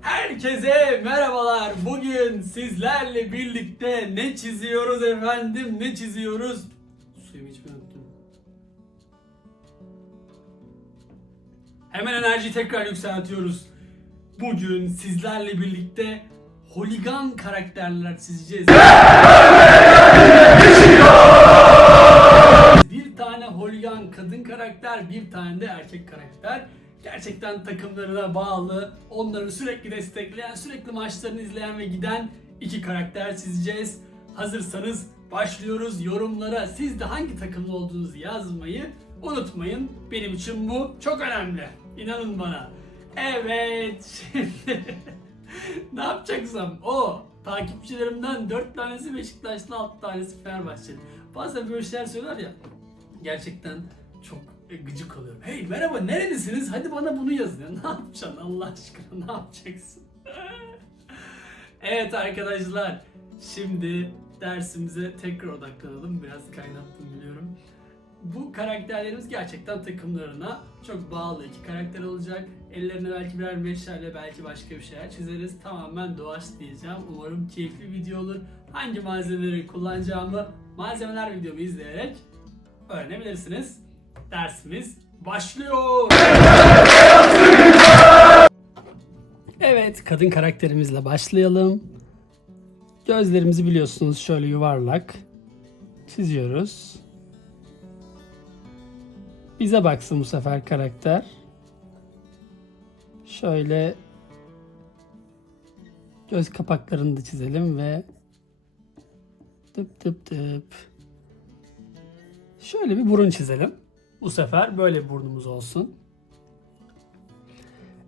Herkese merhabalar. Bugün sizlerle birlikte ne çiziyoruz efendim? Ne çiziyoruz? Suyumu içmeyi unuttum. Hemen enerjiyi tekrar yükseltiyoruz. Bugün sizlerle birlikte holigan karakterler çizeceğiz. Bir tane holigan kadın karakter, bir tane de erkek karakter. Gerçekten takımlarına bağlı, onları sürekli destekleyen, sürekli maçlarını izleyen ve giden iki karakter çizeceğiz. Hazırsanız başlıyoruz yorumlara. Siz de hangi takımlı olduğunuzu yazmayı unutmayın. Benim için bu çok önemli. İnanın bana. Evet, şimdi ne yapacaksam o takipçilerimden 4 tanesi Beşiktaşlı 6 tanesi Fenerbahçeli. Bazen böyle şeyler söyler ya gerçekten çok e, gıcık oluyorum. Hey merhaba nerelisiniz? Hadi bana bunu yazın. Ya. Ne yapacaksın Allah aşkına ne yapacaksın? evet arkadaşlar şimdi dersimize tekrar odaklanalım. Biraz kaynattım biliyorum. Bu karakterlerimiz gerçekten takımlarına çok bağlı iki karakter olacak. Ellerine belki birer meşale belki başka bir şeyler çizeriz. Tamamen doğaçlayacağım. Umarım keyifli video olur. Hangi malzemeleri kullanacağımı malzemeler videomu izleyerek öğrenebilirsiniz. Dersimiz başlıyor. Evet, kadın karakterimizle başlayalım. Gözlerimizi biliyorsunuz şöyle yuvarlak çiziyoruz. Bize baksın bu sefer karakter. Şöyle göz kapaklarını da çizelim ve tıp tıp tıp. Şöyle bir burun çizelim. Bu sefer böyle bir burnumuz olsun.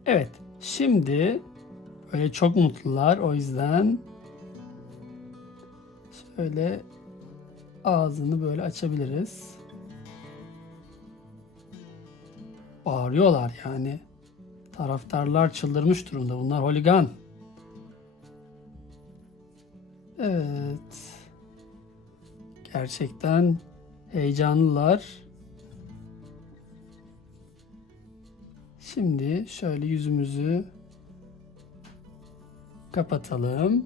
Evet. Şimdi böyle çok mutlular. O yüzden şöyle ağzını böyle açabiliriz. Bağırıyorlar yani. Taraftarlar çıldırmış durumda. Bunlar holigan. Evet. Gerçekten heyecanlılar. Şimdi şöyle yüzümüzü kapatalım.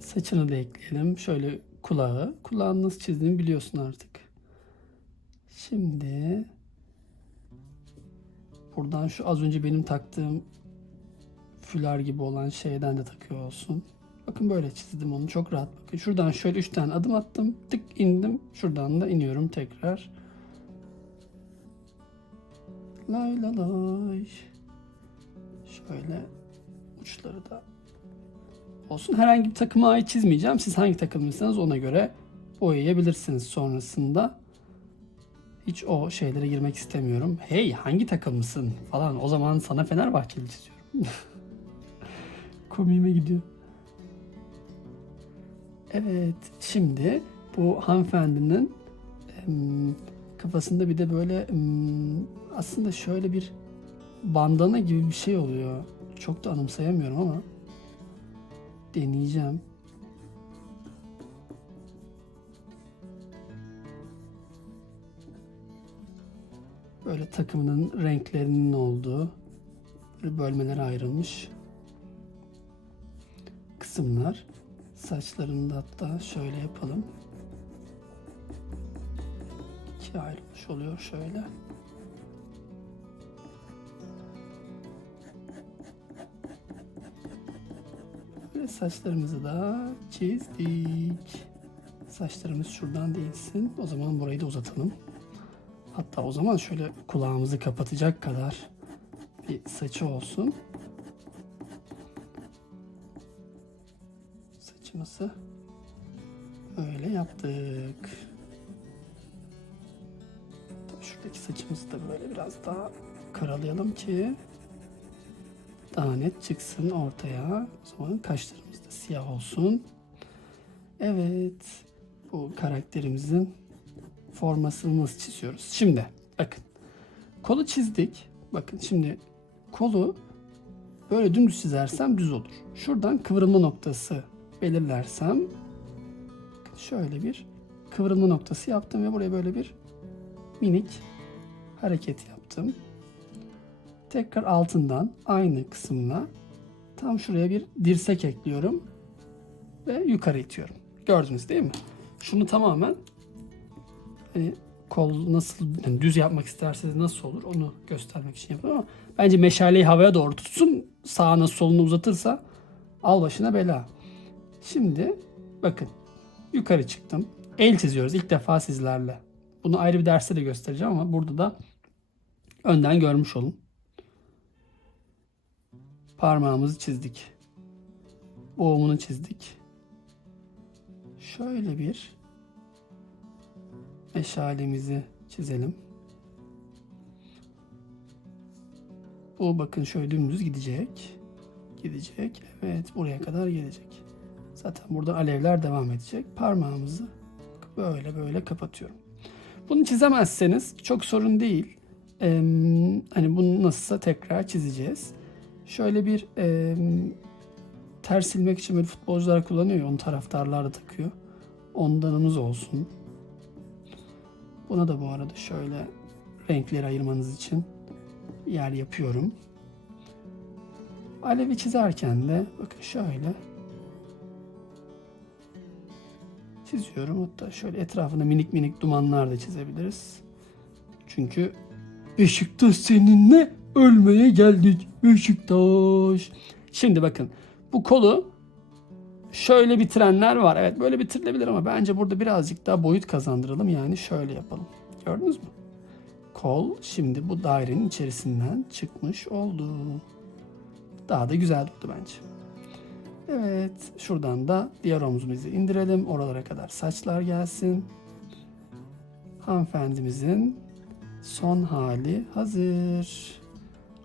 Saçını da ekleyelim. Şöyle kulağı. Kulağını nasıl çizdiğimi biliyorsun artık. Şimdi buradan şu az önce benim taktığım fülar gibi olan şeyden de takıyor olsun. Bakın böyle çizdim onu çok rahat. Bakın şuradan şöyle üç tane adım attım. Tık indim. Şuradan da iniyorum tekrar. Lay la lay. Şöyle uçları da olsun. Herhangi bir takıma ait çizmeyeceğim. Siz hangi takımlıysanız ona göre boyayabilirsiniz sonrasında. Hiç o şeylere girmek istemiyorum. Hey hangi takımlısın falan. O zaman sana Fenerbahçeli çiziyorum. Komiğime gidiyor. Evet şimdi bu hanımefendinin kafasında bir de böyle aslında şöyle bir bandana gibi bir şey oluyor. Çok da anımsayamıyorum ama deneyeceğim. Böyle takımının renklerinin olduğu bölmelere ayrılmış kısımlar. Saçlarını da hatta şöyle yapalım. İkiye ayrılmış oluyor şöyle. Böyle saçlarımızı da çizdik. Saçlarımız şuradan değilsin. O zaman burayı da uzatalım. Hatta o zaman şöyle kulağımızı kapatacak kadar bir saçı olsun. Saçımızı öyle yaptık. Tabii şuradaki saçımızı da böyle biraz daha karalayalım ki daha net çıksın ortaya. O zaman kaşlarımız da siyah olsun. Evet. Bu karakterimizin formasını nasıl çiziyoruz? Şimdi bakın. Kolu çizdik. Bakın şimdi kolu böyle dümdüz çizersem düz olur. Şuradan kıvrılma noktası belirlersem şöyle bir kıvrılma noktası yaptım ve buraya böyle bir minik hareket yaptım. Tekrar altından aynı kısımla tam şuraya bir dirsek ekliyorum ve yukarı itiyorum. Gördünüz değil mi? Şunu tamamen hani kol nasıl yani düz yapmak isterseniz nasıl olur onu göstermek için yapıyorum ama bence meşaleyi havaya doğru tutsun sağına solunu uzatırsa al başına bela. Şimdi bakın yukarı çıktım. El çiziyoruz ilk defa sizlerle. Bunu ayrı bir derste de göstereceğim ama burada da önden görmüş olun. Parmağımızı çizdik. Boğumunu çizdik. Şöyle bir meşalemizi çizelim. Bu bakın şöyle dümdüz gidecek. Gidecek. Evet buraya kadar gelecek. Zaten burada alevler devam edecek. Parmağımızı böyle böyle kapatıyorum. Bunu çizemezseniz çok sorun değil. Ee, hani bunu nasılsa tekrar çizeceğiz. Şöyle bir e, ters silmek için böyle futbolcular kullanıyor onu taraftarlar da takıyor. Ondanınız olsun. Buna da bu arada şöyle renkleri ayırmanız için yer yapıyorum. Alevi çizerken de bakın şöyle çiziyorum. Hatta şöyle etrafına minik minik dumanlar da çizebiliriz. Çünkü Beşiktaş seninle ölmeye geldik. Beşiktaş. Şimdi bakın bu kolu şöyle bitirenler var. Evet böyle bitirilebilir ama bence burada birazcık daha boyut kazandıralım. Yani şöyle yapalım. Gördünüz mü? Kol şimdi bu dairenin içerisinden çıkmış oldu. Daha da güzel durdu bence. Evet şuradan da diğer omzumuzu indirelim. Oralara kadar saçlar gelsin. Hanımefendimizin son hali hazır.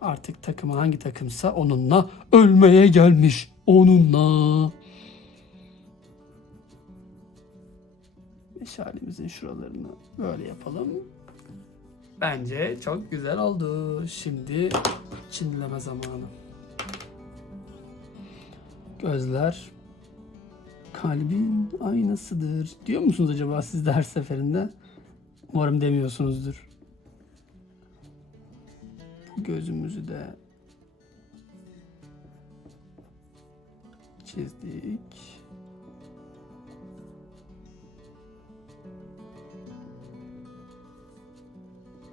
Artık takımı hangi takımsa onunla ölmeye gelmiş. Onunla. Meşalemizin şuralarını böyle yapalım. Bence çok güzel oldu. Şimdi çinleme zamanı. Gözler kalbin aynasıdır. Diyor musunuz acaba siz de her seferinde? Umarım demiyorsunuzdur. Gözümüzü de çizdik.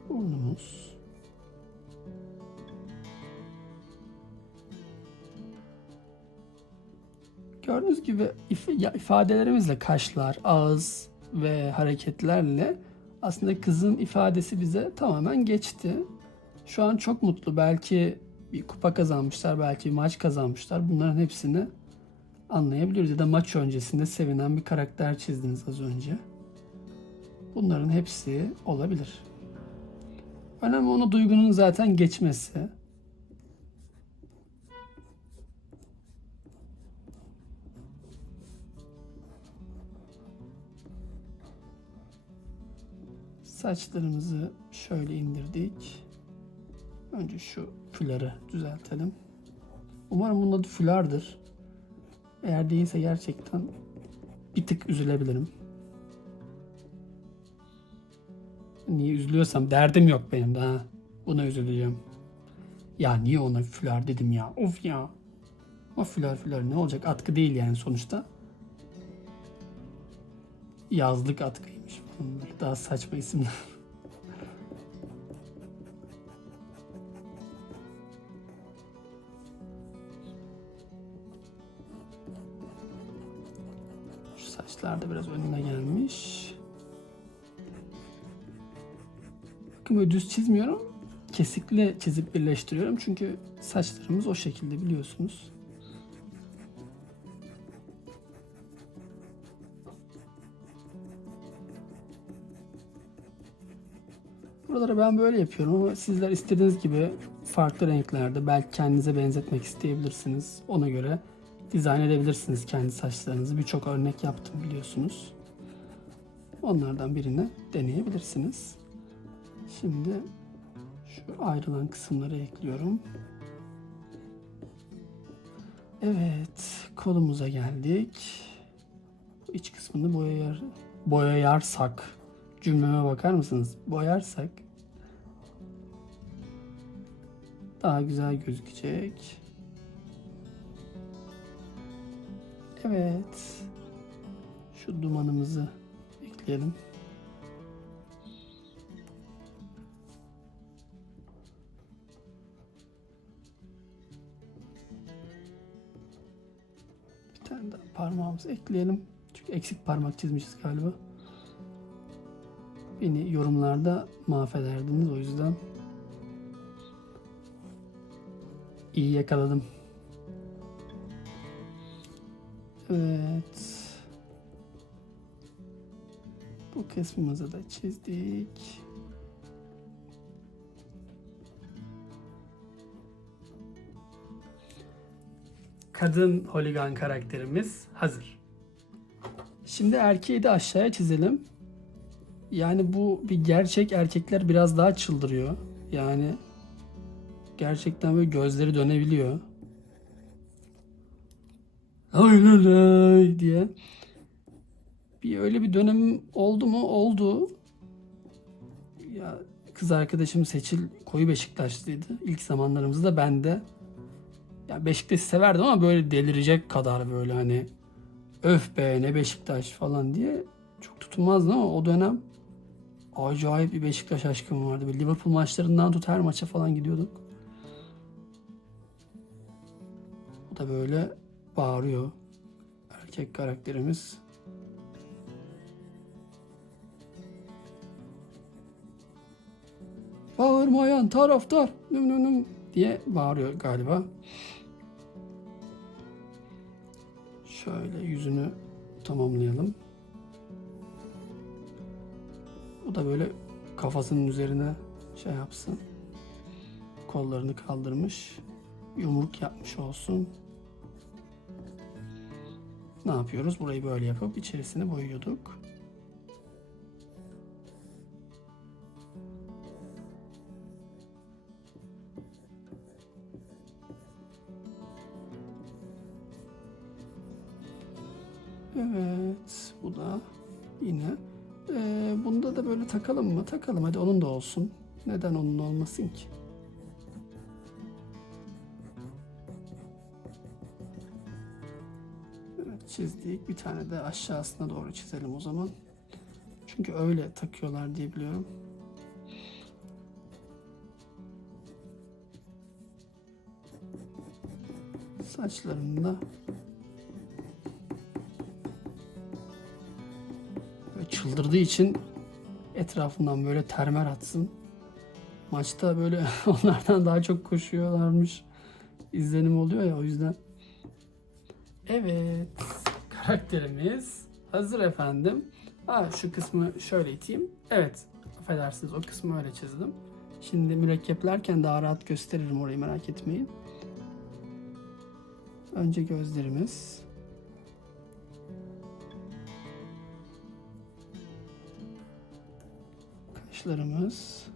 Burnumuz. Gördüğünüz gibi ifadelerimizle kaşlar, ağız ve hareketlerle aslında kızın ifadesi bize tamamen geçti. Şu an çok mutlu. Belki bir kupa kazanmışlar, belki bir maç kazanmışlar. Bunların hepsini anlayabiliyoruz. Ya da maç öncesinde sevinen bir karakter çizdiniz az önce. Bunların hepsi olabilir. Önemli onu duygunun zaten geçmesi. Saçlarımızı şöyle indirdik. Önce şu fuları düzeltelim. Umarım bunun adı fulardır. Eğer değilse gerçekten bir tık üzülebilirim. Niye üzülüyorsam derdim yok benim de ha. Buna üzüleceğim. Ya niye ona fular dedim ya. Of ya. O fular fular ne olacak? Atkı değil yani sonuçta. Yazlık atkıymış. Bunlar daha saçma isimler. Şu saçlar da biraz önüne gelmiş. Böyle düz çizmiyorum. Kesikli çizip birleştiriyorum. Çünkü saçlarımız o şekilde biliyorsunuz. Buraları ben böyle yapıyorum ama sizler istediğiniz gibi farklı renklerde belki kendinize benzetmek isteyebilirsiniz. Ona göre dizayn edebilirsiniz kendi saçlarınızı. Birçok örnek yaptım biliyorsunuz. Onlardan birini deneyebilirsiniz. Şimdi şu ayrılan kısımları ekliyorum. Evet, kolumuza geldik. iç kısmını boyayar, boyayarsak cümleme bakar mısınız? Boyarsak daha güzel gözükecek. Evet. Şu dumanımızı ekleyelim. Parmağımızı ekleyelim. Çünkü eksik parmak çizmişiz galiba. Beni yorumlarda mahvederdiniz o yüzden. İyi yakaladım. Evet. Bu kısmımızı da çizdik. Kadın holigan karakterimiz hazır. Şimdi erkeği de aşağıya çizelim. Yani bu bir gerçek erkekler biraz daha çıldırıyor. Yani gerçekten böyle gözleri dönebiliyor. Ay lay diye. Bir öyle bir dönem oldu mu? Oldu. Ya kız arkadaşım Seçil koyu Beşiktaşlıydı. İlk zamanlarımızda ben de ya Beşiktaş'ı severdim ama böyle delirecek kadar böyle hani öf be ne Beşiktaş falan diye çok tutunmazdım ama o dönem acayip bir Beşiktaş aşkım vardı. Böyle Liverpool maçlarından tut her maça falan gidiyorduk. O da böyle bağırıyor. Erkek karakterimiz. Bağırmayan taraftar nüm nüm nüm diye bağırıyor galiba. Şöyle yüzünü tamamlayalım. Bu da böyle kafasının üzerine şey yapsın. Kollarını kaldırmış. Yumruk yapmış olsun. Ne yapıyoruz? Burayı böyle yapıp içerisini boyuyorduk. Evet, bu da yine. Ee, bunda da böyle takalım mı? Takalım hadi onun da olsun. Neden onun olmasın ki? Evet, çizdik. Bir tane de aşağısına doğru çizelim o zaman. Çünkü öyle takıyorlar diye biliyorum. Saçlarını çıldırdığı için etrafından böyle termer atsın. Maçta böyle onlardan daha çok koşuyorlarmış. izlenim oluyor ya o yüzden. Evet. Karakterimiz hazır efendim. Ha, şu kısmı şöyle iteyim. Evet. Affedersiniz o kısmı öyle çizdim. Şimdi mürekkeplerken daha rahat gösteririm orayı merak etmeyin. Önce gözlerimiz. Kaşlarımız.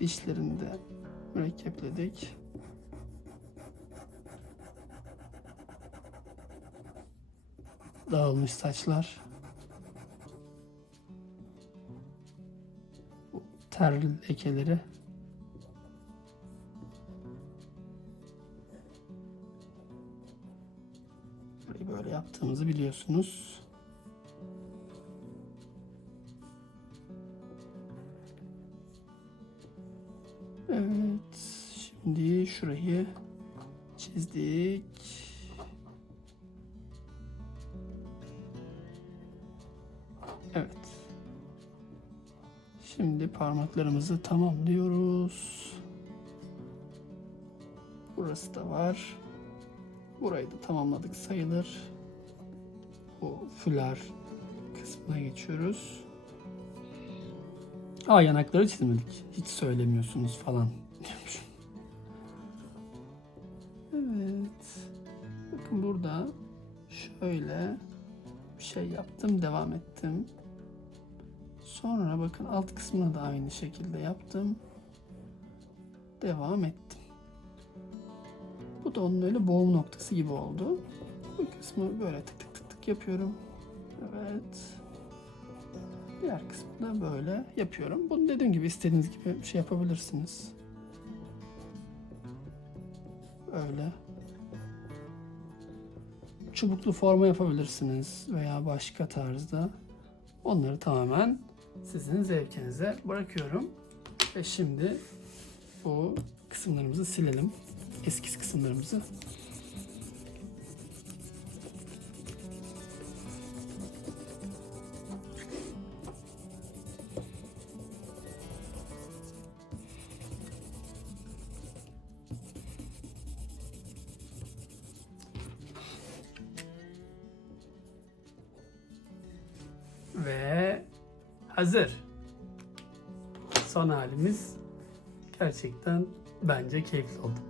Dişlerini de mürekkepledik. Dağılmış saçlar. Ter lekeleri. Burayı böyle yaptığımızı biliyorsunuz. Evet. Şimdi parmaklarımızı tamamlıyoruz. Burası da var. Burayı da tamamladık sayılır. Bu fular kısmına geçiyoruz. Aa yanakları çizmedik. Hiç söylemiyorsunuz falan diyormuşum. Evet. Bakın burada şöyle bir şey yaptım, devam ettim. Sonra bakın alt kısmına da aynı şekilde yaptım. Devam ettim. Bu da onun öyle boğum noktası gibi oldu. Bu kısmı böyle tık tık tık tık yapıyorum. Evet. Diğer kısmını da böyle yapıyorum. Bunu dediğim gibi istediğiniz gibi şey yapabilirsiniz. Böyle. Çubuklu forma yapabilirsiniz veya başka tarzda. Onları tamamen sizin zevkinize bırakıyorum. Ve şimdi bu kısımlarımızı silelim. Eski kısımlarımızı. Hazır. Son halimiz gerçekten bence keyifli oldu.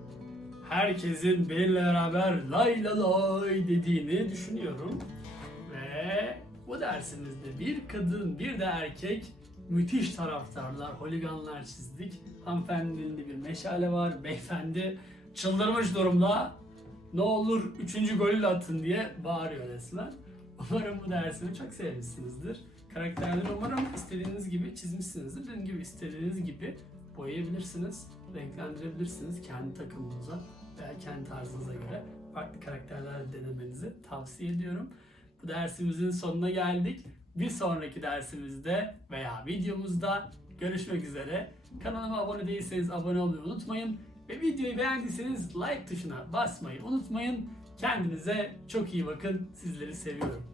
Herkesin benimle beraber lay la lay dediğini düşünüyorum. Ve bu dersimizde bir kadın bir de erkek müthiş taraftarlar, holiganlar çizdik. Hanımefendinin elinde bir meşale var. Beyefendi çıldırmış durumda. Ne olur üçüncü golü atın diye bağırıyor resmen. Umarım bu dersimi çok sevmişsinizdir. Karakterleri umarım istediğiniz gibi çizmişsinizdir. Dediğim gibi istediğiniz gibi boyayabilirsiniz, renklendirebilirsiniz kendi takımınıza veya kendi tarzınıza göre farklı karakterler denemenizi tavsiye ediyorum. Bu dersimizin sonuna geldik. Bir sonraki dersimizde veya videomuzda görüşmek üzere. Kanalıma abone değilseniz abone olmayı unutmayın. Ve videoyu beğendiyseniz like tuşuna basmayı unutmayın. Kendinize çok iyi bakın. Sizleri seviyorum.